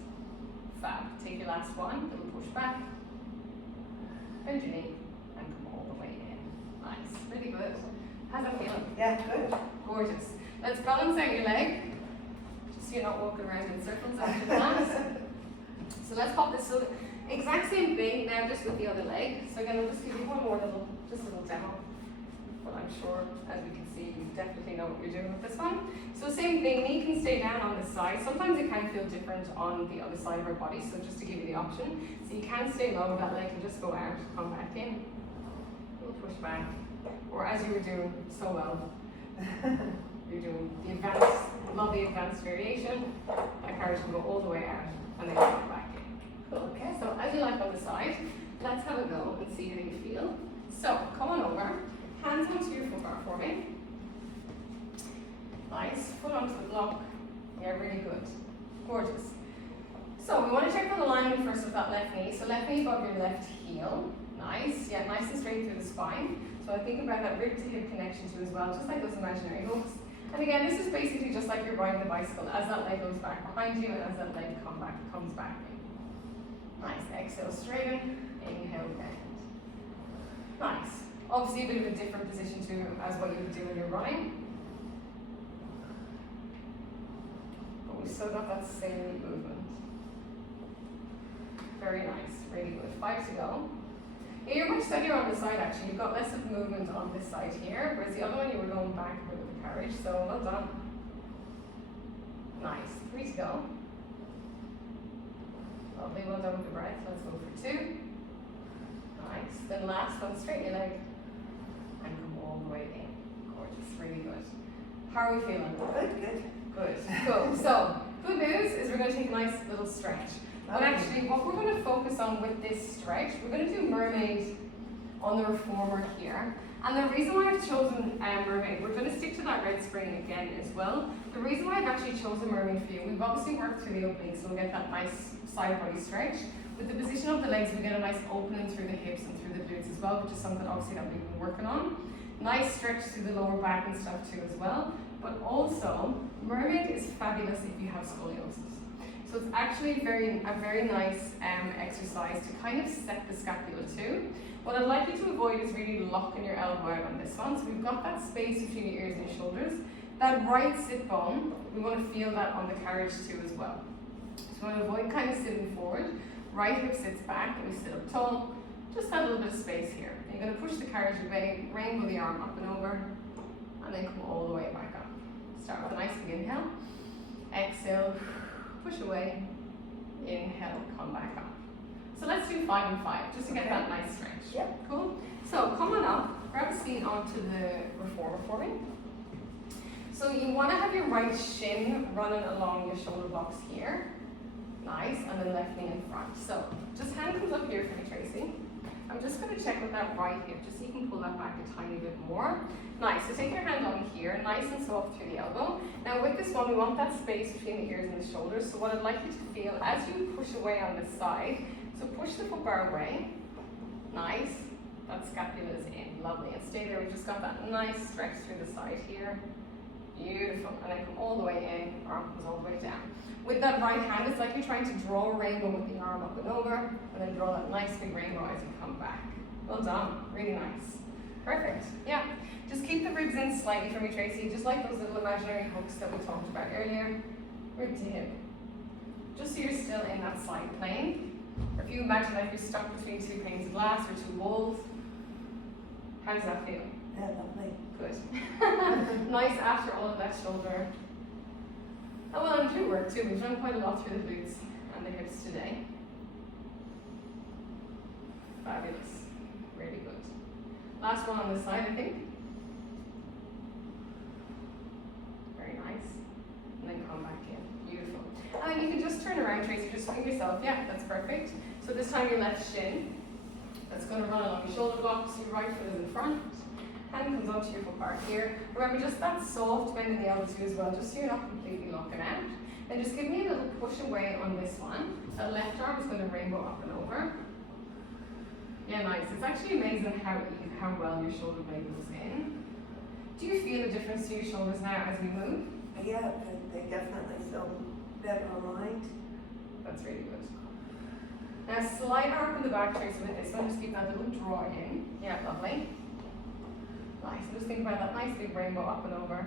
Fab. Take your last one, little push back. Bend your knee and come all the way in. Nice. Really good. How's that feeling? Yeah, good. Gorgeous. Let's balance out your leg, just so you're not walking around in circles after class. So let's pop this. So exact same thing now, just with the other leg. So again, I'll just give you one more little demo. But I'm sure, as we can see, you definitely know what you're doing with this one. So same thing, knee can stay down on this side. Sometimes it can feel different on the other side of our body, so just to give you the option. So you can stay low, that leg can just go out, come back in. A little push back. Or as you were doing so well, you're doing the advanced, love the advanced variation. That carriage can go onto your foot bar for me. Nice, foot onto the block. Yeah, really good. Gorgeous. So we want to check for the alignment first with that left knee. So left knee above your left heel. Nice, yeah, nice and straight through the spine. So I think about that rib to hip connection too as well, just like those imaginary hooks. And again, this is basically just like you're riding the bicycle as that leg goes back behind you and as that leg comes back in. Nice, exhale, straighten, inhale, bend. Nice. Obviously a bit of a different position too as what you would do when you're running. But we've still got that same movement. Very nice, really good. 5 to go. Yeah, you're much steadier on this side actually. You've got less of movement on this side here, whereas the other one you were going back a bit with the carriage, so well done. Nice. 3 to go. Lovely, well done with the breath. Let's go for 2. Nice. Then last one, straighten your leg and come all the way in. Gorgeous, really good. How are we feeling? Good. Good, cool. So, good news is we're going to take a nice little stretch. But actually, what we're going to focus on with this stretch, we're going to do mermaid on the reformer here. And the reason why I've chosen mermaid, we're going to stick to that red spring again as well. The reason why I've actually chosen mermaid for you, we've obviously worked through the opening, so we'll get that nice side body stretch. With the position of the legs, we get a nice opening through the hips and through the glutes as well, which is something obviously that we've been working on. Nice stretch through the lower back and stuff too as well. But also, mermaid is fabulous if you have scoliosis. So it's actually a very nice exercise to kind of set the scapula too. What I'd like you to avoid is really locking your elbow out on this one. So we've got that space between your ears and your shoulders. That right sit bone, we want to feel that on the carriage too as well. So we want to avoid kind of sitting forward. Right hip sits back and we sit up tall. Just that little bit of space here. And you're going to push the carriage away, rainbow the arm up and over, and then come all the way back up. Start with a nice big inhale. Exhale, push away. Inhale, come back up. So let's do 5 and 5, just to get that nice stretch. Yep. Cool? So come on up, grab a seat onto the reformer for me. So you want to have your right shin running along your shoulder blocks here. Nice, and then left knee in front. So just hand comes up here for me, Tracy. I'm just going to check with that right hip, just so you can pull that back a tiny bit more. Nice, so take your hand on here, nice and soft through the elbow. Now with this one, we want that space between the ears and the shoulders. So what I'd like you to feel as you push away on this side, so push the foot bar away. Nice, that scapula is in, lovely. And stay there, we've just got that nice stretch through the side here. Beautiful, and then come all the way in, arm comes all the way down. With that right hand, it's like you're trying to draw a rainbow with the arm up and over, and then draw that nice big rainbow as you come back. Well done, really nice. Perfect, yeah. Just keep the ribs in slightly for me, Tracy, just like those little imaginary hooks that we talked about earlier. Rib to hip. Just so you're still in that side plane. Or if you imagine like you're stuck between 2 panes of glass or 2 walls, how does that feel? Yeah, lovely. Good. Nice after all of that shoulder. Oh well, and glute work too. We've done quite a lot through the glutes and the hips today. Fabulous. Really good. Last one on this side, I think. Very nice. And then come back in. Beautiful. And then you can just turn around, Tracy, just swing yourself. Yeah, that's perfect. So this time your left shin. That's going to run along your shoulder blocks. Your right foot is in front. Hand comes onto your foot bar here. Remember, just that soft bend in the elbow too as well, just so you're not completely locking out. Then just give me a little push away on this one. That left arm is going to rainbow up and over. Yeah, nice. It's actually amazing how well your shoulder blade goes in. Do you feel a difference to your shoulders now as we move? Yeah, they definitely feel better aligned. That's really good. Now slight arc in the back, Tracy, with this one. Just keep that little draw in. Yeah, lovely. Nice, and just think about that nice big rainbow up and over.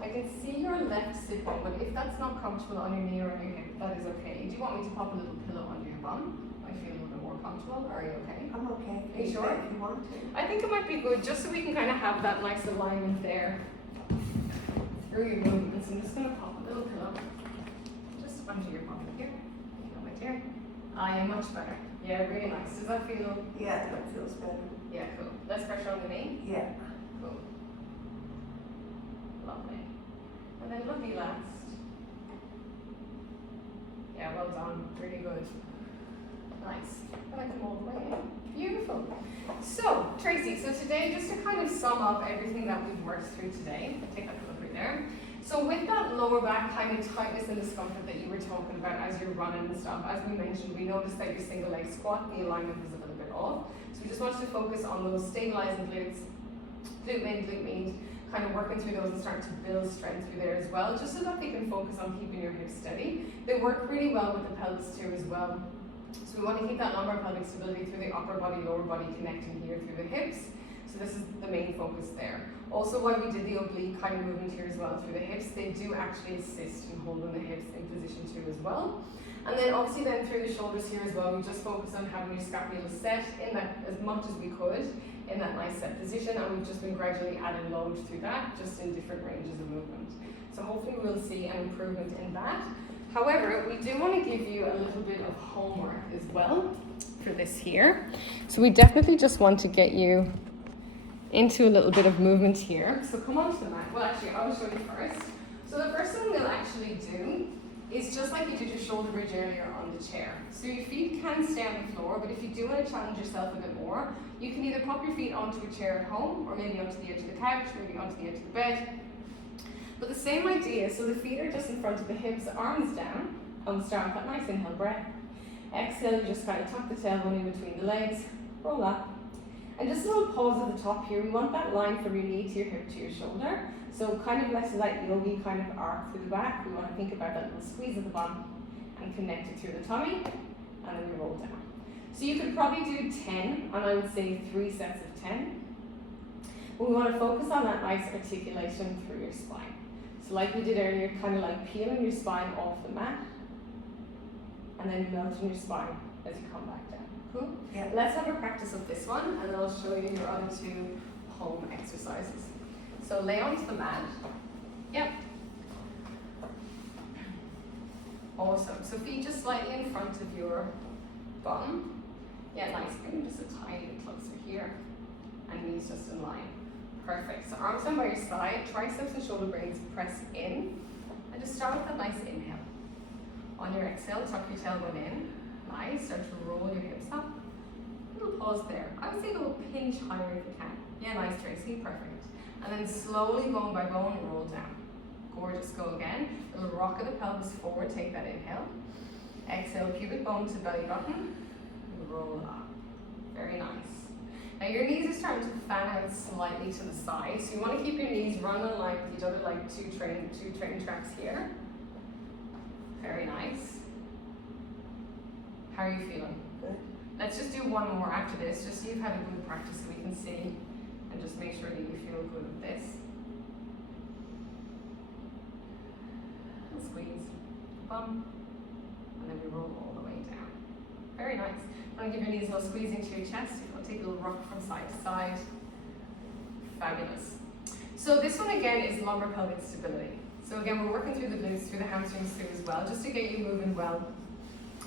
I can see your left sit bone, but if that's not comfortable on your knee or on your hip, that is okay. Do you want me to pop a little pillow under your bum? I feel a little bit more comfortable, or are you okay? I'm okay. Are you sure? If you want to. I think it might be good, just so we can kind of have that nice alignment there through your movements. I'm just going to pop a little pillow just under your bum here. Right here. Ah, yeah, much better. Yeah, really nice. Does that feel? Yeah, that feels better. Yeah, cool. Less pressure on the knee? Yeah. Cool. Lovely. And then lovely last. Yeah, well done. Really good. Nice. I like them all the way in. Beautiful. So, Tracy, so today, just to kind of sum up everything that we've worked through today, take that look right there. So with that lower back kind of tightness and discomfort that you were talking about as you're running and stuff, as we mentioned, we noticed that your single leg squat, the alignment was a little bit off. So we just wanted to focus on those stabilizing glutes, glute in, glute med, kind of working through those and starting to build strength through there as well, just so that they can focus on keeping your hips steady. They work really well with the pelvis too as well. So we want to keep that lumbar pelvic stability through the upper body, lower body connecting here through the hips. So this is the main focus there. Also, while we did the oblique kind of movement here as well through the hips, they do actually assist in holding the hips in position too as well. And then obviously then through the shoulders here as well, we just focus on having your scapula set in that as much as we could in that nice set position, and we've just been gradually adding load through that, just in different ranges of movement. So hopefully we'll see an improvement in that. However, we do want to give you a little bit of homework as well for this here. So we definitely just want to get you into a little bit of movement here. So come onto the mat. Well, actually, I'll show you first. So the first thing we'll actually do is just like you did your shoulder bridge earlier on the chair. So your feet can stay on the floor, but if you do want to challenge yourself a bit more, you can either pop your feet onto a chair at home, or maybe onto the edge of the couch, maybe onto the edge of the bed. But the same idea, so the feet are just in front of the hips, arms down, and we'll start with that nice inhale breath. Exhale, you just kind of tuck the tailbone in between the legs, roll up. And just a little pause at the top here. We want that line from your knee to your hip to your shoulder. So kind of less of that yogi kind of arc through the back. We want to think about that little squeeze at the bottom and connect it through the tummy, and then we roll down. So you could probably do 10, and I would say 3 sets of 10. But we want to focus on that nice articulation through your spine. So like we did earlier, kind of like peeling your spine off the mat, and then melting your spine as you come back down. Cool? Yeah. Let's have a practice of this one, and then I'll show you your other 2 home exercises. So lay onto the mat. Yep. Awesome. So feet just slightly in front of your bum. Yeah, nice. Bring just a tiny bit closer here. And knees just in line. Perfect. So arms down by your side, triceps and shoulder blades press in. And just start with a nice inhale. On your exhale, tuck your tailbone in. Nice. Start to roll your hips up. A little pause there. I would say go a pinch higher if you can. Yeah, nice, Tracy. Perfect. And then slowly, bone by bone, roll down. Gorgeous. Go again. A little rock of the pelvis forward. Take that inhale. Exhale, pubic bone to belly button. Roll up. Very nice. Now your knees are starting to fan out slightly to the side, so you want to keep your knees running like each other, like two train tracks here. Very nice. How are you feeling? Good. Let's just do one more after this, just so you've had a good practice so we can see and just make sure that you feel good with this. And squeeze, bum, and then we roll all the way down. Very nice. I'm going to give your knees a little squeeze into your chest. You'll take a little rock from side to side. Fabulous. So this one again is lumbar pelvic stability. So again, we're working through the glutes, through the hamstrings too as well, just to get you moving well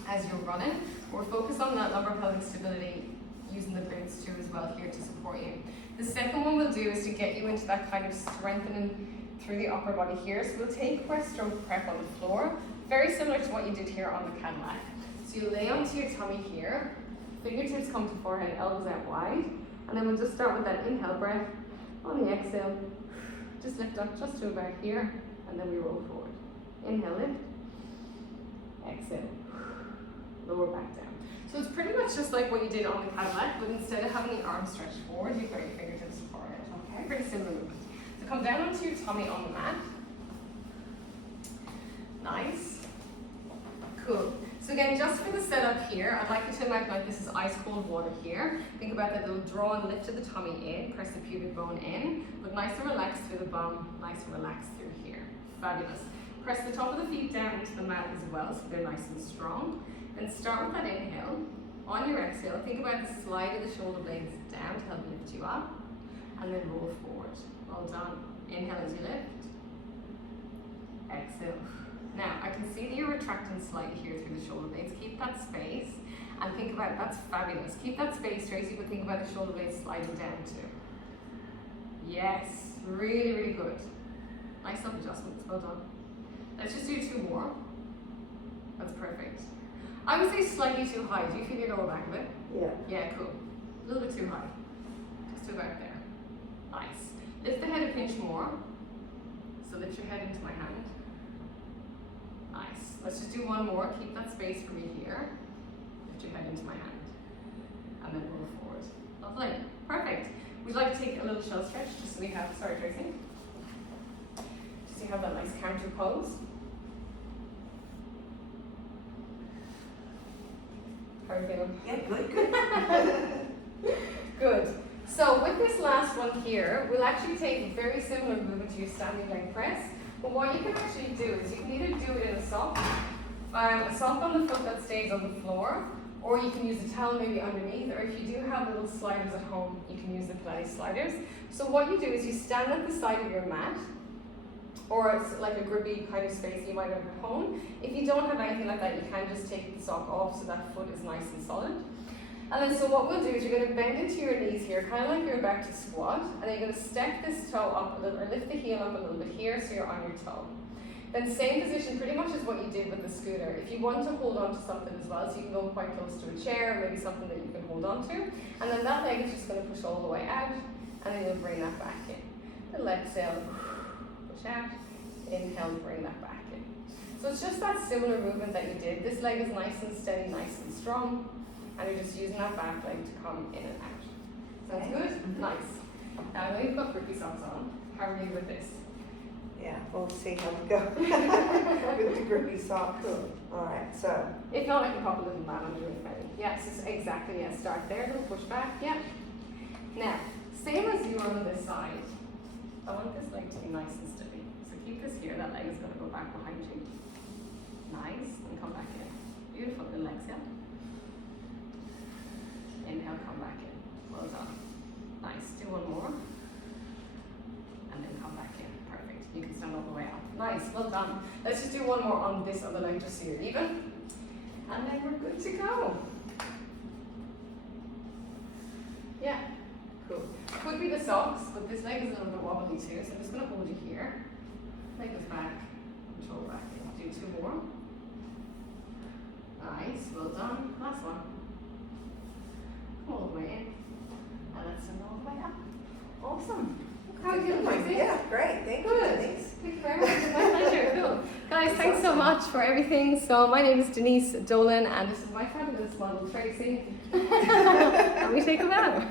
as you're running. We're focused on that lumbar pelvic stability using the glutes too as well here to support you. The second one we'll do is to get you into that kind of strengthening through the upper body here. So we'll take breaststroke prep on the floor, very similar to what you did here on the Cadillac. So you lay onto your tummy here, fingertips come to forehead, elbows out wide, and then we'll just start with that inhale breath. On the exhale, just lift up just to about here, and then we roll forward. Inhale, lift. Exhale, lower back down. So it's pretty much just like what you did on the Cadillac, but instead of having the arms stretched forward, you've got your fingertips to forehead. Okay, pretty similar movement. So come down onto your tummy on the mat. Nice. Cool. So again, just for the setup here, I'd like you to imagine like this is ice cold water here. Think about that little draw and lift of the tummy in, press the pubic bone in, but nice and relaxed through the bum, nice and relaxed through here. Fabulous. Press the top of the feet down into the mat as well, so they're nice and strong. Then start with that inhale. On your exhale, think about the slide of the shoulder blades down to help lift you up, and then roll forward. Well done. Inhale as you lift. Exhale. Now, I can see that you're retracting slightly here through the shoulder blades. Keep that space and think about it. That's fabulous. Keep that space, Tracy, but think about the shoulder blades sliding down too. Yes, really, really good. Nice self-adjustments, well done. Let's just do 2 more. That's perfect. I would say slightly too high. Do you feel your lower back a bit? Yeah. Yeah, cool. A little bit too high. Just to about there. Nice. Lift the head a pinch more. So lift your head into my hand. Nice. Let's just do one more. Keep that space for me here. Lift your head into my hand. And then roll forward. Lovely. Perfect. We'd like to take a little shell stretch just so we have, sorry Tracy. Just so you have that nice counter pose. How are you feeling? Yeah, good. Good. So with this last one here, we'll actually take a very similar movement to your standing leg press. But what you can actually do is you can either do it in a sock on the foot that stays on the floor, or you can use a towel maybe underneath, or if you do have little sliders at home, you can use the Pilates sliders. So what you do is you stand at the side of your mat, or it's like a grippy kind of space you might have at home. If you don't have anything like that, you can just take the sock off so that foot is nice and solid. And then so what we'll do is you're going to bend into your knees here, kind of like you're about to squat, and then you're going to step this toe up a little, or lift the heel up a little bit here so you're on your toe. Then same position pretty much as what you did with the scooter. If you want to hold on to something as well, so you can go quite close to a chair, maybe something that you can hold on to, and then that leg is just going to push all the way out, and then you'll bring that back in. Then exhale, push out, inhale, bring that back in. So it's just that similar movement that you did. This leg is nice and steady, nice and strong, and you're just using that back leg to come in and out. Sounds good? Mm-hmm. Nice. Now I know you've got grippy socks on. How are you with this? Yeah, we'll see how we go with the grippy sock. Cool. Alright, so. If not, I can pop a little mat under it. Yes, exactly. Yes, start there, little push back. Yeah. Now, same as you on this side. I want this leg to be nice and steady. So keep this here. That leg is going to go back behind you. Nice. And come back in. Beautiful. The legs, yeah. Inhale, come back in. Well done. Nice. Do one more. And then come back in. Perfect. You can stand all the way up. Nice. Well done. Let's just do one more on this other leg just so you're even. And then we're good to go. Yeah. Cool. Could be the socks, but this leg is a little bit wobbly too, so I'm just going to hold you here. Leg is back. Control back in. Do two more. Nice. Well done. Last one. All the way in, and let's send all the way up. Awesome. How are you feeling, Tracy? Yeah, great. Thank you, Good. Denise. Thank you very much. It's my pleasure. Cool. Guys, thanks so much for everything. So my name is Denise Dolan, and this is my fabulous model, Tracy. And we take a bow.